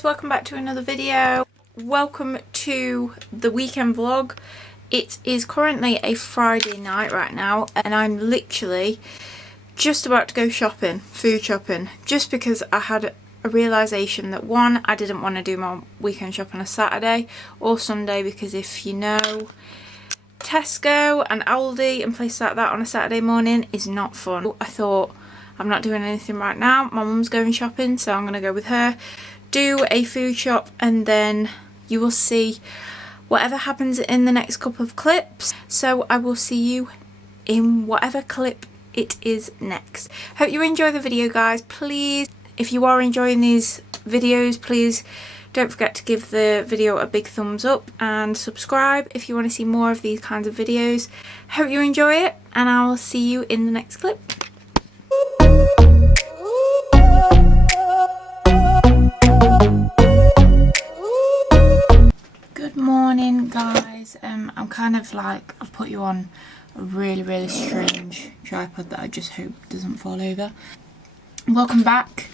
guys, welcome back to another video. Welcome to the weekend vlog. It is currently a Friday night right now and I'm literally just about to go shopping, food shopping, just because I had a realisation that one, I didn't want to do my weekend shop on a Saturday or Sunday, because if you know, Tesco and Aldi and places like that on a Saturday morning is not fun. I thought, I'm not doing anything right now, my mum's going shopping, so I'm going to go with her, do a food shop, and then you will see whatever happens in the next couple of clips. So I will see you in whatever clip it is next. Hope you enjoy the video, guys. Please, if you are enjoying these videos, please don't forget to give the video a big thumbs up and subscribe if you want to see more of these kinds of videos. Hope you enjoy it, and I will see you in the next clip. Good morning, guys. I'm kind of like, I've put you on a really strange tripod that I just hope doesn't fall over. Welcome back.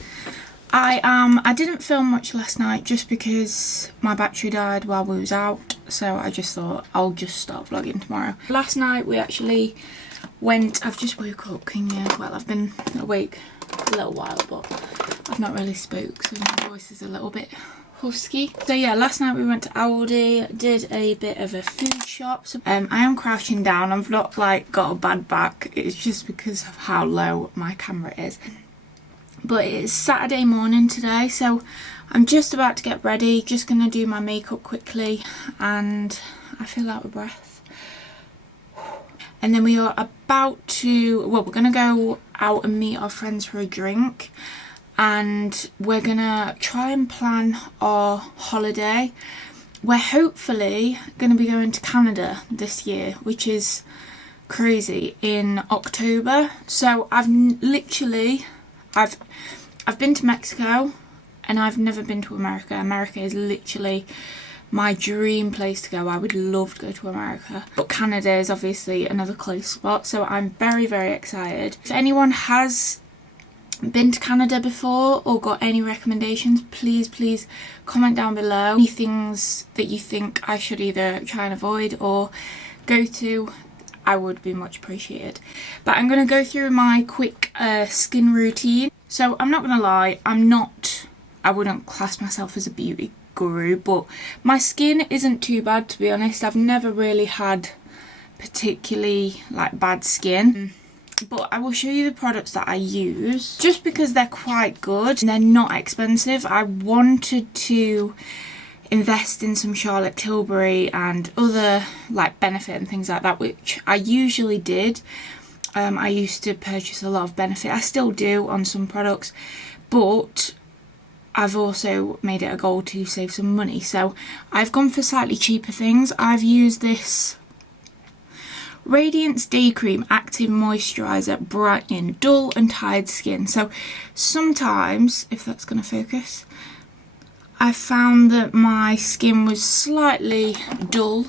I didn't film much last night just because my battery died while we was out, so I just thought I'll just start vlogging tomorrow. Last night we actually went, I've just woke up, can you? Well, I've been awake a little while, but I've not really spoke, so my voice is a little bit husky. So yeah, last night we went to Aldi, did a bit of a food shop. So, I am crouching down. I've not like got a bad back, it's just because of how low my camera is. But it's Saturday morning today, so I'm just about to get ready, just gonna do my makeup quickly, and I feel out of breath. And then we are about to, well, we're gonna go out and meet our friends for a drink, and we're gonna try and plan our holiday. We're hopefully gonna be going to Canada this year, which is crazy, in October. So I've been to Mexico and I've never been to America. America is literally my dream place to go. I would love to go to America, but Canada is obviously another close spot, so I'm very excited. If anyone has been to Canada before or got any recommendations, please comment down below. Any things that you think I should either try and avoid or go to, I would be much appreciated. But I'm going to go through my quick skin routine. So I'm not going to lie, I wouldn't class myself as a beauty guru, but my skin isn't too bad, to be honest. I've never really had particularly like bad skin. But I will show you the products that I use just because they're quite good and they're not expensive. I wanted to invest in some Charlotte Tilbury and other like Benefit and things like that, which I usually did. I used to purchase a lot of Benefit, I still do on some products, but I've also made it a goal to save some money, so I've gone for slightly cheaper things. I've used this Radiance Day Cream Active Moisturiser, brightening dull and tired skin. So sometimes, if that's going to focus, I found that my skin was slightly dull,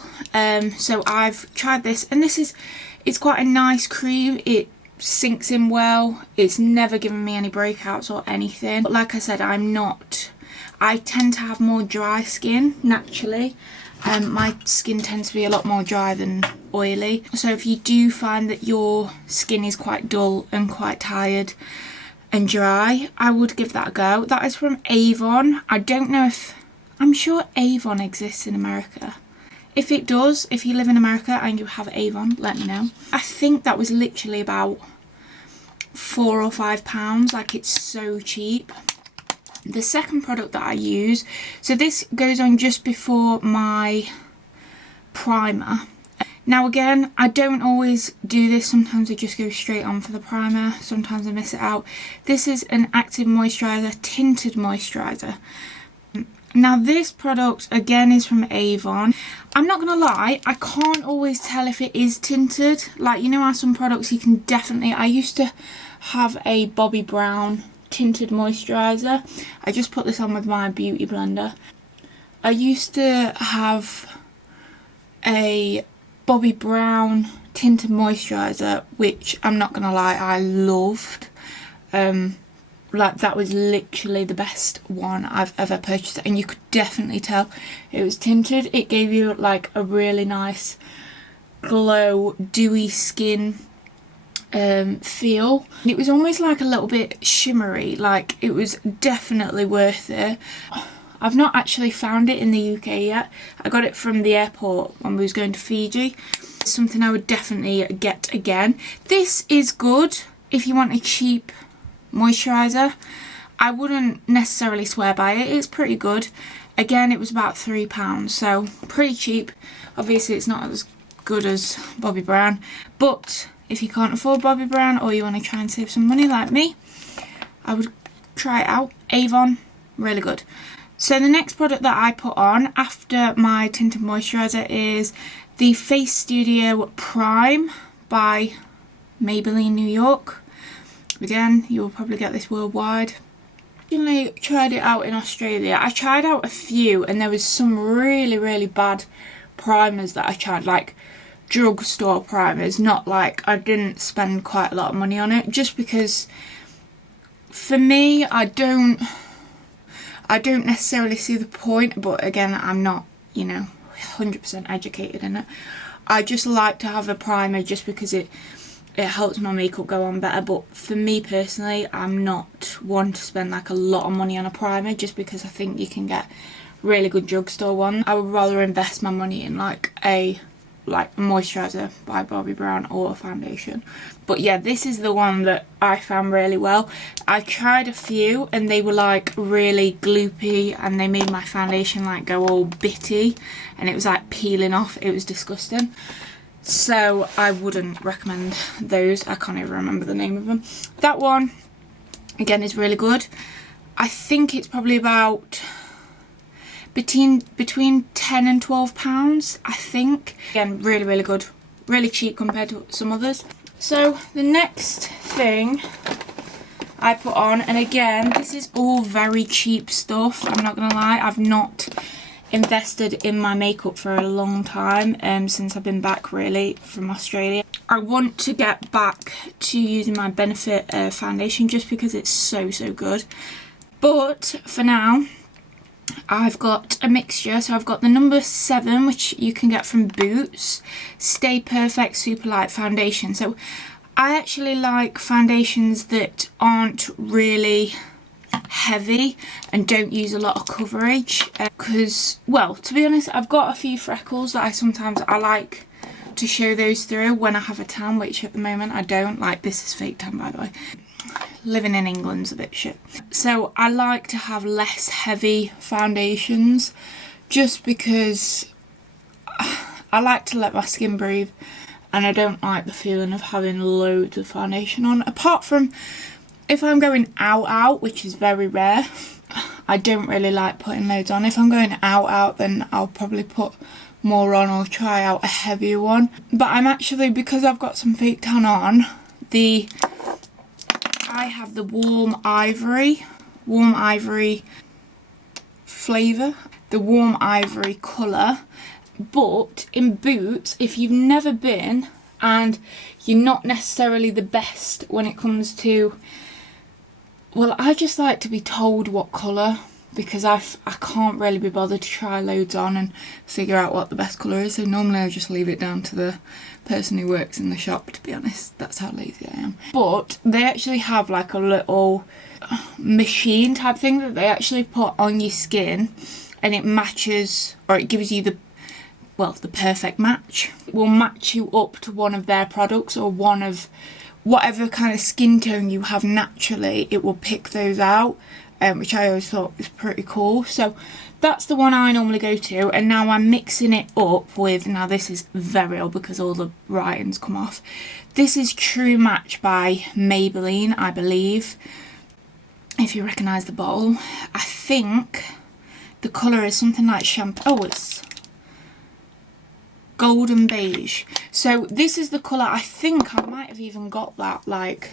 so I've tried this, and it's quite a nice cream. It sinks in well, it's never given me any breakouts or anything. But like I said, I tend to have more dry skin naturally. My skin tends to be a lot more dry than oily, so if you do find that your skin is quite dull and quite tired and dry, I would give that a go. That is from Avon. I don't know if, I'm sure Avon exists in America. If it does, if you live in America and you have Avon, let me know. I think that was literally about £4 or £5, like it's so cheap. The second product that I use, so this goes on just before my primer. Now again, I don't always do this, sometimes I just go straight on for the primer, sometimes I miss it out. This is an active moisturiser, tinted moisturiser. Now this product again is from Avon. I'm not gonna lie, I can't always tell if it is tinted. Like, you know how some products you can definitely, I used to have a Bobbi Brown tinted moisturiser. I just put this on with my beauty blender. I used to have a Bobbi Brown tinted moisturiser, which I'm not gonna lie, I loved. Like, that was literally the best one I've ever purchased, and you could definitely tell it was tinted. It gave you like a really nice glow, dewy skin feel. It was almost like a little bit shimmery. Like, it was definitely worth it. I've not actually found it in the UK yet. I got it from the airport when we was going to Fiji. It's something I would definitely get again. This is good if you want a cheap moisturiser. I wouldn't necessarily swear by it. It's pretty good. Again, it was about £3, so pretty cheap. Obviously, it's not as good as Bobbi Brown, but if you can't afford Bobbi Brown or you want to try and save some money like me, I would try it out. Avon, really good. So the next product that I put on after my tinted moisturiser is the Face Studio Prime by Maybelline New York. Again, you will probably get this worldwide. I tried it out in Australia. I tried out a few, and there was some really bad primers that I tried, like drugstore primers. Not like, I didn't spend quite a lot of money on it, just because for me, I don't necessarily see the point, but again, I'm not, 100% educated in it. I just like to have a primer just because it helps my makeup go on better. But for me personally, I'm not one to spend like a lot of money on a primer, just because I think you can get really good drugstore one. I would rather invest my money in like a moisturiser by Bobbi Brown or a foundation. But yeah, this is the one that I found really well. I tried a few and they were like really gloopy, and they made my foundation like go all bitty, and it was like peeling off. It was disgusting. So I wouldn't recommend those. I can't even remember the name of them. That one, again, is really good. I think it's probably about between £10 and £12, I think. Again, really good. Really cheap compared to some others. So the next thing I put on, and again, this is all very cheap stuff, I'm not gonna lie. I've not invested in my makeup for a long time, since I've been back really from Australia. I want to get back to using my Benefit foundation just because it's so good. But for now, I've got a mixture. So I've got the number 7, which you can get from Boots, Stay Perfect Super Light Foundation. So I actually like foundations that aren't really heavy and don't use a lot of coverage, because, well, to be honest, I've got a few freckles that I like to show those through when I have a tan, which at the moment I don't. Like, this is fake tan, by the way. Living in England's a bit shit. So I like to have less heavy foundations, just because I like to let my skin breathe, and I don't like the feeling of having loads of foundation on. Apart from if I'm going out, which is very rare, I don't really like putting loads on. If I'm going out, then I'll probably put more on or try out a heavier one. But I'm actually, because I've got some fake tan on, I have the warm ivory flavour, the warm ivory colour. But in Boots, if you've never been and you're not necessarily the best when it comes to, well, I just like to be told what colour, because I can't really be bothered to try loads on and figure out what the best colour is. So normally I just leave it down to the person who works in the shop, to be honest. That's how lazy I am. But they actually have like a little machine type thing that they actually put on your skin, and it matches, or it gives you the perfect match. It will match you up to one of their products, or one of whatever kind of skin tone you have naturally. It will pick those out, which I always thought was pretty cool. So that's the one I normally go to, and now I'm mixing it up with, now this is very old because all the writing's come off. This is True Match by Maybelline, I believe, if you recognise the bottle. I think the colour is something like champagne. Oh, it's golden beige. So this is the colour. I think I might have even got that like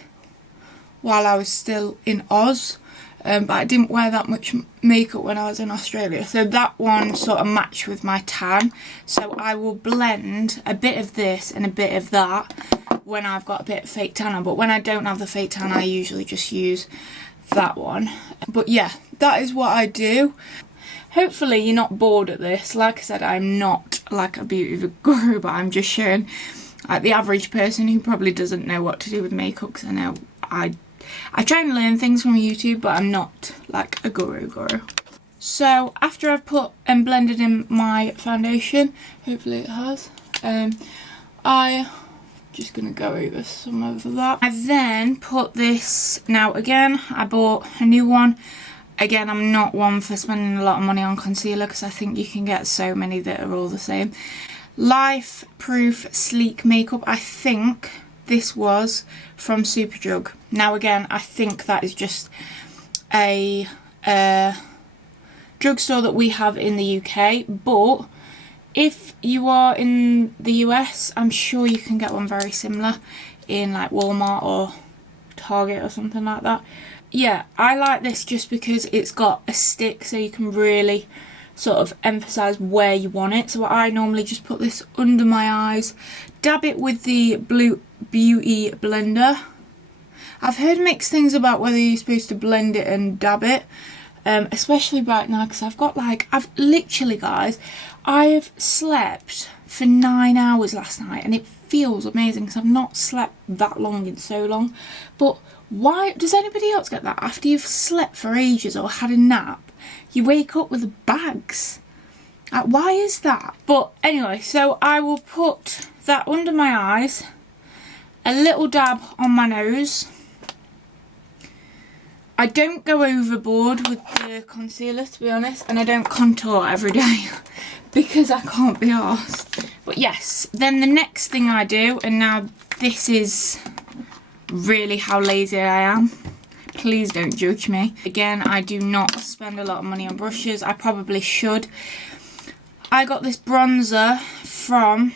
while I was still in Oz, but I didn't wear that much makeup when I was in Australia, so that one sort of matched with my tan. So I will blend a bit of this and a bit of that when I've got a bit of fake tan on, but when I don't have the fake tan, I usually just use that one. But yeah, that is what I do. Hopefully you're not bored at this. Like I said, I'm not like a beauty guru, but I'm just showing like the average person who probably doesn't know what to do with makeup, because I know I try and learn things from YouTube, but I'm not like a guru. So after I've put and blended in my foundation, hopefully it has, I just gonna go over some of that. I then put this, now again I bought a new one. Again, I'm not one for spending a lot of money on concealer, because I think you can get so many that are all the same. Life Proof Sleek Makeup, I think this was from Superdrug. Now again, I think that is just a drugstore that we have in the UK, but if you are in the US, I'm sure you can get one very similar in like Walmart or Target or something like that. Yeah, I like this just because it's got a stick, so you can really sort of emphasize where you want it. So I normally just put this under my eyes, dab it with the Blue Beauty blender. I've heard mixed things about whether you're supposed to blend it and dab it, especially right now, because I've literally, guys, I've slept for 9 hours last night, and it feels amazing because I've not slept that long in so long. But why does anybody else get that? After you've slept for ages or had a nap, you wake up with bags. Why is that? But anyway, so I will put that under my eyes, a little dab on my nose. I don't go overboard with the concealer, to be honest, and I don't contour every day because I can't be arsed. But yes, then the next thing I do, and now this is really how lazy I am, please don't judge me. Again, I do not spend a lot of money on brushes. I probably should. I got this bronzer from,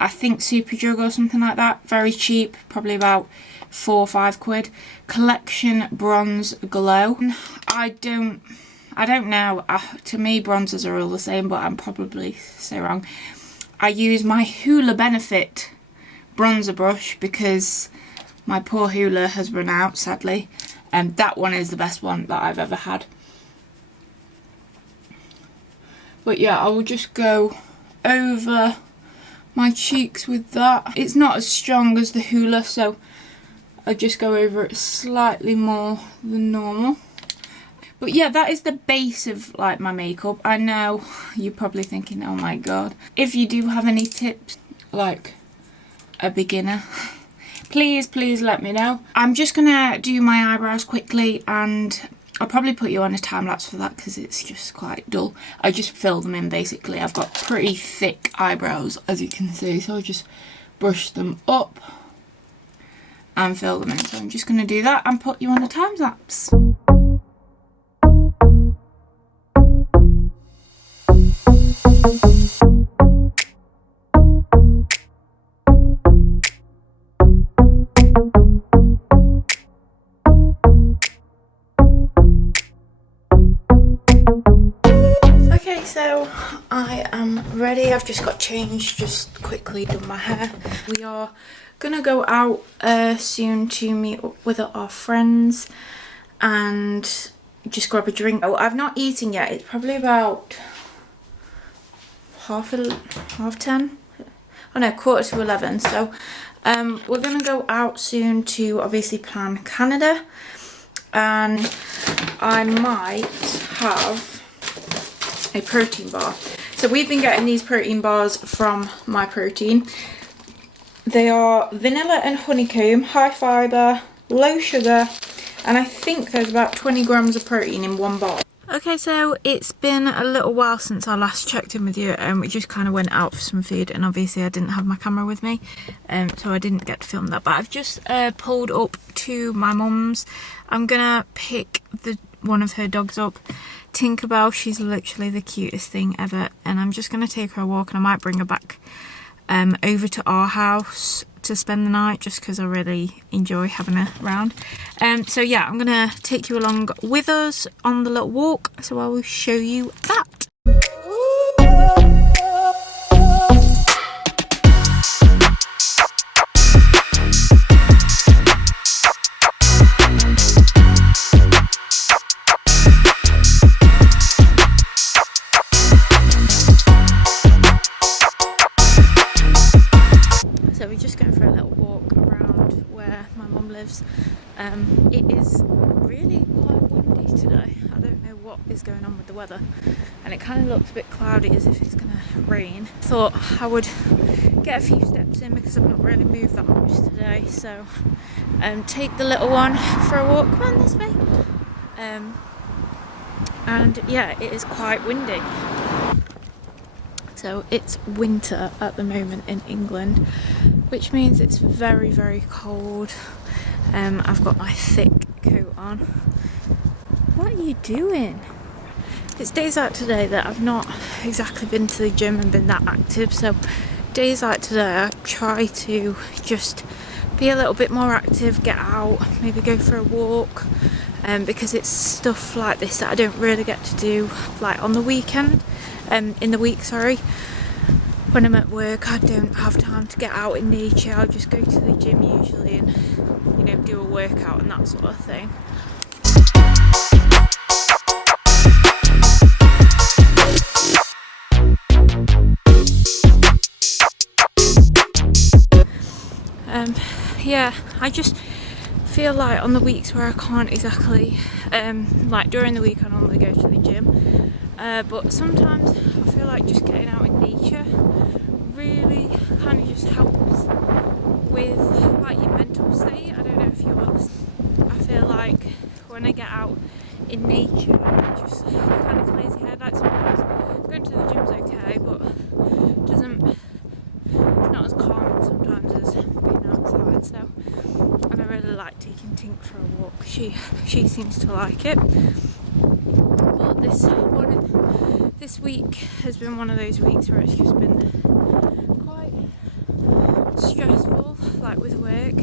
I think, Superdrug or something like that. Very cheap, probably about 4 or 5 quid. Collection Bronze Glow. I don't know. To me, bronzers are all the same, but I'm probably so wrong. I use my Hoola Benefit bronzer brush because my poor Hoola has run out, sadly. And that one is the best one that I've ever had. But yeah, I will just go over my cheeks with that. It's not as strong as the Hoola, so I just go over it slightly more than normal. But yeah, that is the base of like my makeup. I know you're probably thinking, oh my god. If you do have any tips, like a beginner, please let me know. I'm just gonna do my eyebrows quickly, and I'll probably put you on a time lapse for that because it's just quite dull. I just fill them in basically. I've got pretty thick eyebrows, as you can see, so I just brush them up and fill them in. So I'm just gonna do that and put you on a time lapse. So I am ready. I've just got changed, just quickly done my hair. We are gonna go out soon to meet up with our friends and just grab a drink. Oh, I've not eaten yet. It's probably about half 10. Oh no, 11:15. So we're gonna go out soon to obviously plan Canada, and I might have a protein bar. So we've been getting these protein bars from Myprotein. They are vanilla and honeycomb, high fibre, low sugar, and I think there's about 20 grams of protein in one bar. Okay, so it's been a little while since I last checked in with you, and we just kind of went out for some food, and obviously I didn't have my camera with me, so I didn't get to film that. But I've just pulled up to my mum's. I'm gonna pick one of her dogs up, Tinkerbell. She's literally the cutest thing ever, and I'm just gonna take her a walk, and I might bring her back over to our house to spend the night, just because I really enjoy having her around. So yeah, I'm gonna take you along with us on the little walk, so I will show you that. mum lives. It is really quite windy today. I don't know what is going on with the weather, and it kind of looks a bit cloudy as if it's gonna rain. Thought I would get a few steps in because I've not really moved that much today, so take the little one for a walk. Come on this way. And yeah, it is quite windy. So it's winter at the moment in England, which means it's very, very cold. I've got my thick coat on. What are you doing? It's days like today that I've not exactly been to the gym and been that active, so days like today I try to just be a little bit more active, get out, maybe go for a walk, because it's stuff like this that I don't really get to do like on the weekend, in the week, sorry. When I'm at work I don't have time to get out in nature. I'll just go to the gym usually and, you know, do a workout and that sort of thing. Yeah, I just feel like on the weeks where I can't exactly, like during the week I normally go to the gym, but sometimes I feel like just getting out in nature really kind of just helps with like your mental state. I don't know if yours. I feel like when I get out in nature it just kind of clears your head. Like sometimes going to the gym's okay, but it's not as calming sometimes as being outside. So, and I really like taking Tink for a walk. She seems to like it. But this week has been one of those weeks where it's just been quite stressful, like with work.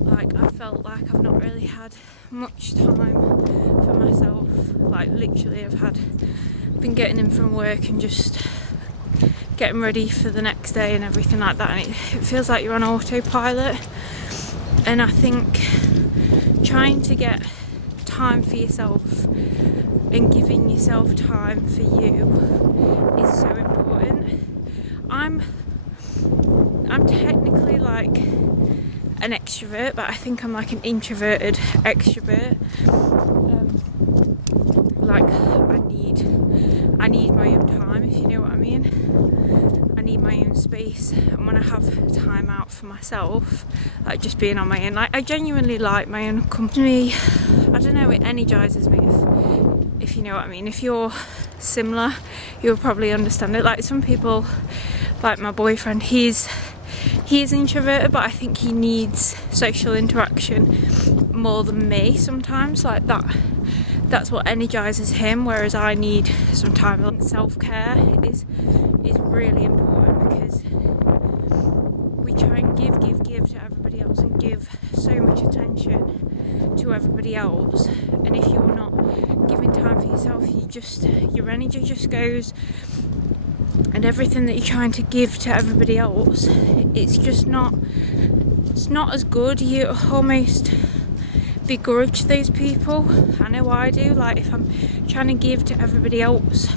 Like I felt like I've not really had much time for myself. Like literally I've been getting in from work and just getting ready for the next day and everything like that, and it feels like you're on autopilot. And I think trying to get time for yourself and giving yourself time for you is so important. I'm technically like an extrovert, but I think I'm like an introverted extrovert. Like I need my own time, if you know what I mean. I need my own space, and when I have time out for myself, like just being on my own, like I genuinely like my own company. I don't know, it energizes me, if you know what I mean. If you're similar, you'll probably understand it. Like some people, like my boyfriend, he is introverted, but I think he needs social interaction more than me sometimes. Like that's what energizes him, whereas I need some time. Self-care is really important because we try and give to everybody else and give so much attention to everybody else, and if you're not giving time for yourself, your energy just goes, and everything that you're trying to give to everybody else, it's not as good. You almost begrudge those people. I know I do. Like if I'm trying to give to everybody else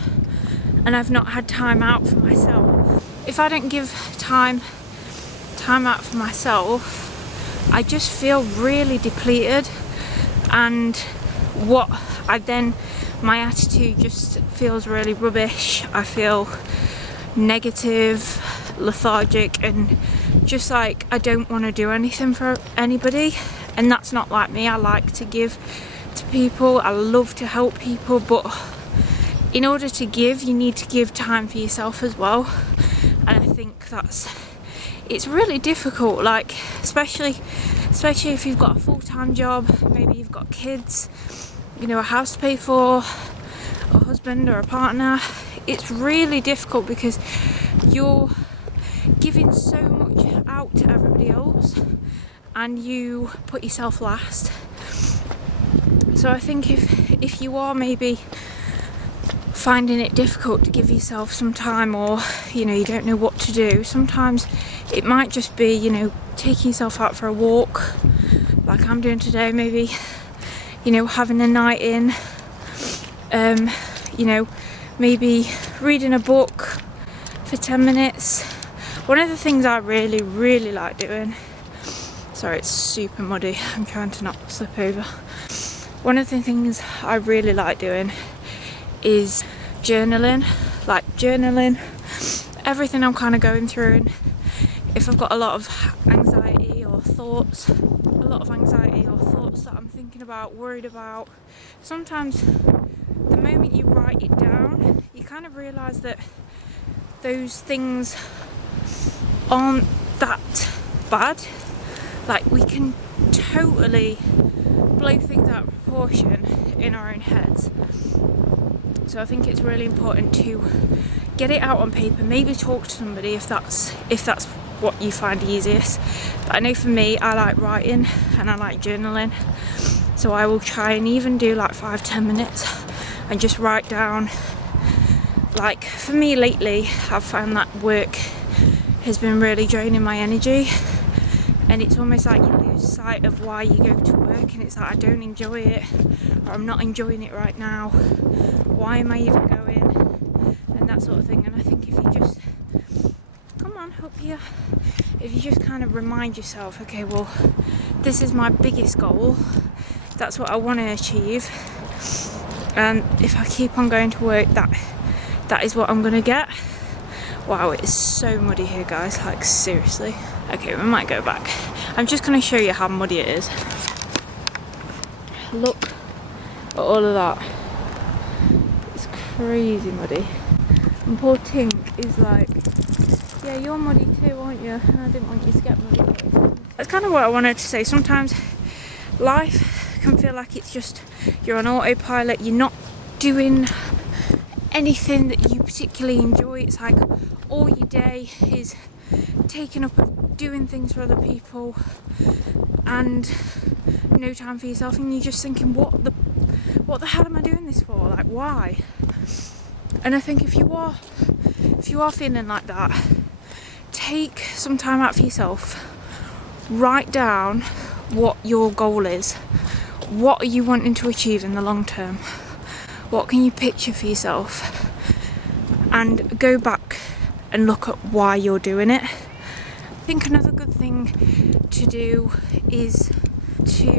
and I've not had time out for myself, if I don't give time out for myself, I just feel really depleted, and my attitude just feels really rubbish. I feel negative, lethargic, and just like I don't want to do anything for anybody. And that's not like me. I like to give to people. I love to help people, but in order to give, you need to give time for yourself as well. And I think it's really difficult, like especially if you've got a full-time job, maybe you've got kids, you know, a house to pay for, a husband or a partner. It's really difficult because you're giving so much out to everybody else and you put yourself last. So I think if you are maybe finding it difficult to give yourself some time, or you know, you don't know what to do, sometimes it might just be, you know, taking yourself out for a walk like I'm doing today, maybe, you know, having a night in, you know, maybe reading a book for 10 minutes. One of the things I really like doing, Sorry, it's super muddy. I'm trying to not slip over. One of the things I really like doing is journaling. Like journaling everything I'm kind of going through, and if I've got a lot of anxiety or thoughts that I'm thinking about, worried about, sometimes the moment you write it down, you kind of realise that those things aren't that bad. Like, we can totally blow things out of proportion in our own heads. So I think it's really important to get it out on paper, maybe talk to somebody if that's what you find easiest. But I know for me, I like writing and I like journaling, so I will try and even do like 5-10 minutes and just write down. Like, for me lately, I've found that work has been really draining my energy, and it's almost like you lose sight of why you go to work, and it's like, I don't enjoy it, or I'm not enjoying it right now, why am I even going, and that sort of thing. And I think if you just, come on, up here, if you just kind of remind yourself, okay, well, this is my biggest goal, that's what I want to achieve, and if I keep on going to work, that is what I'm going to get. Wow, it is so muddy here, guys, like seriously. Okay, we might go back. I'm just going to show you how muddy it is. Look at all of that. It's crazy muddy. And poor Tink is like, yeah, you're muddy too, aren't you? And I didn't want you to get muddy. That's kind of what I wanted to say. Sometimes life can feel like it's just, you're on autopilot, you're not doing anything that you particularly enjoy. It's like all your day is taken up of doing things for other people and no time for yourself, and you're just thinking, what the hell am I doing this for? Like, why? And I think if you are feeling like that, take some time out for yourself. Write down what your goal is. What are you wanting to achieve in the long term? What can you picture for yourself? And go back and look at why you're doing it. I think another good thing to do is to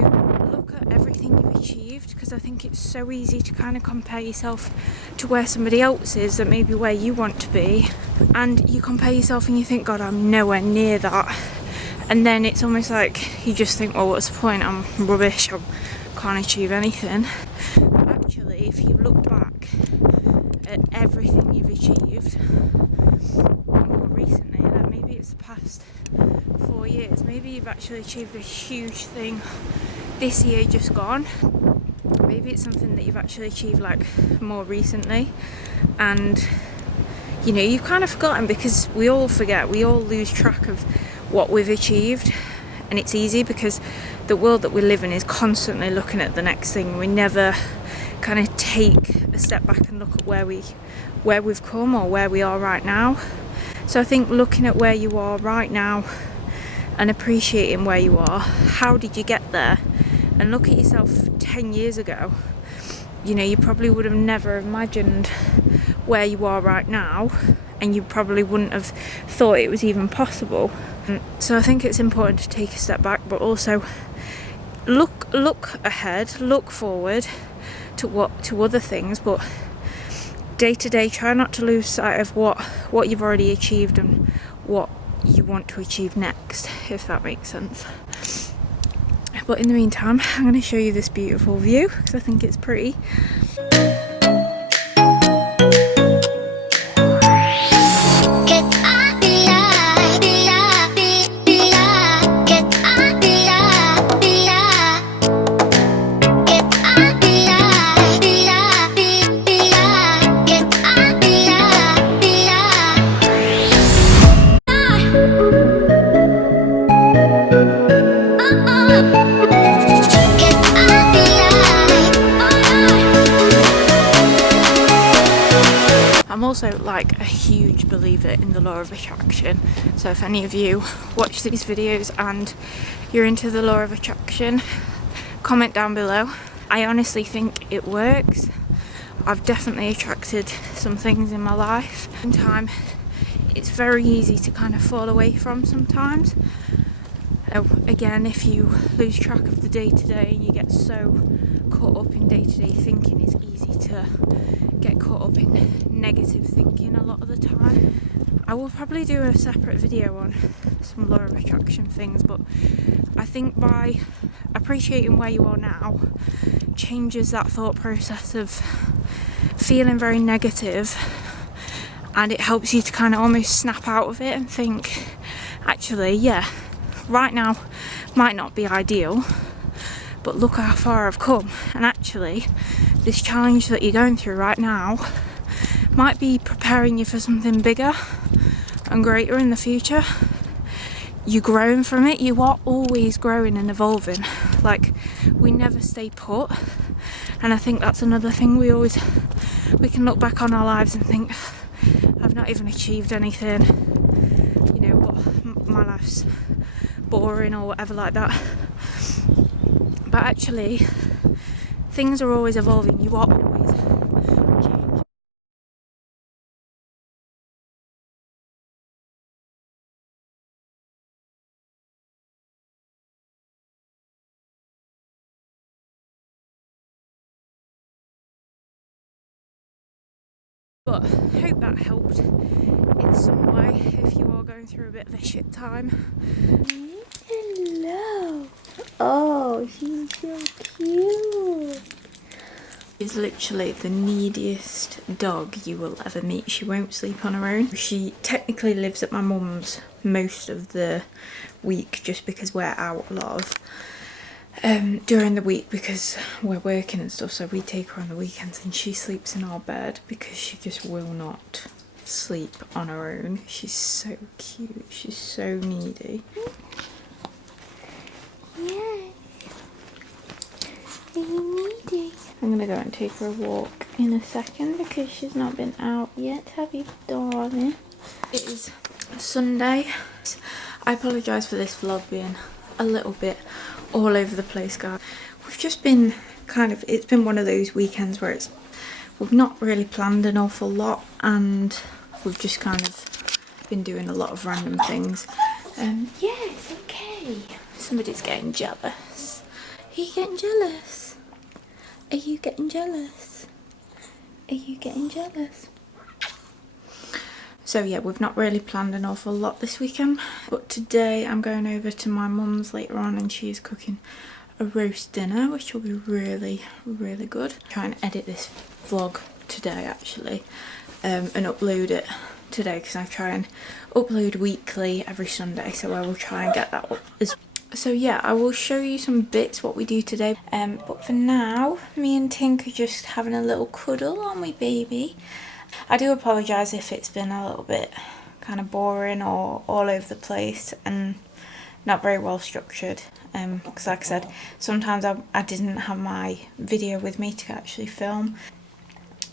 look at everything you've achieved, because I think it's so easy to kind of compare yourself to where somebody else is that may be where you want to be, and you compare yourself and you think, God, I'm nowhere near that, and then it's almost like you just think, well, what's the point? I'm rubbish, I can't achieve anything. But actually, if you look back at everything you've achieved more recently, like maybe it's the past 4 years, maybe you've actually achieved a huge thing this year just gone, maybe it's something that you've actually achieved like more recently, and you know, you've kind of forgotten, because we all forget, we all lose track of what we've achieved. And it's easy because the world that we live in is constantly looking at the next thing. We never kind of take a step back and look at where we've come or where we are right now. So I think looking at where you are right now and appreciating where you are, how did you get there? And look at yourself 10 years ago. You know, you probably would have never imagined where you are right now, and you probably wouldn't have thought it was even possible. So I think it's important to take a step back, but also look ahead, look forward to other things, but day to day try not to lose sight of what you've already achieved and what you want to achieve next, if that makes sense. But in the meantime, I'm going to show you this beautiful view because I think it's pretty. I'm also like a huge believer in the law of attraction, so if any of you watch these videos and you're into the law of attraction, comment down below. I honestly think it works. I've definitely attracted some things in my life. In time, it's very easy to kind of fall away from sometimes, So again, if you lose track of the day-to-day and you get so caught up in day-to-day thinking, it's easy to get caught up in negative thinking a lot of the time. I will probably do a separate video on some law of attraction things, but I think by appreciating where you are now changes that thought process of feeling very negative, and it helps you to kind of almost snap out of it and think, actually, yeah, right now might not be ideal, but look how far I've come, and actually this challenge that you're going through right now might be preparing you for something bigger and greater in the future. You're growing from it. You are always growing and evolving. Like, we never stay put, and I think that's another thing. We can look back on our lives and think, I've not even achieved anything, you know, what, my life's boring or whatever like that. But actually things are always evolving. You are always changing. But I hope that helped in some way if you are going through a bit of a shit time. Hello. Oh, she's so cute. Is literally the neediest dog you will ever meet. She won't sleep on her own. She technically lives at my mum's most of the week just because we're out a lot of during the week because we're working and stuff, so we take her on the weekends, and she sleeps in our bed because she just will not sleep on her own. She's so cute. She's so needy. Yeah. Are you needy? I'm gonna go and take her a walk in a second because she's not been out yet, have you, darling? It is Sunday. I apologise for this vlog being a little bit all over the place, guys. We've just been it's been one of those weekends where we've not really planned an awful lot, and we've just kind of been doing a lot of random things. Yes, okay. Somebody's getting jealous. Are you getting jealous? Are you getting jealous? Are you getting jealous? So yeah, we've not really planned an awful lot this weekend, but today I'm going over to my mum's later on, and she's cooking a roast dinner, which will be really, really good. Try and edit this vlog today actually, and upload it today, because I try and upload weekly every Sunday, so I will try and get that up as well. So yeah, I will show you some bits what we do today, but for now me and Tink are just having a little cuddle, aren't we, baby? I do apologise if it's been a little bit kind of boring or all over the place and not very well structured, because like I said, sometimes I didn't have my video with me to actually film.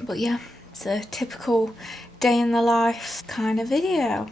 But yeah, it's a typical day in the life kind of video.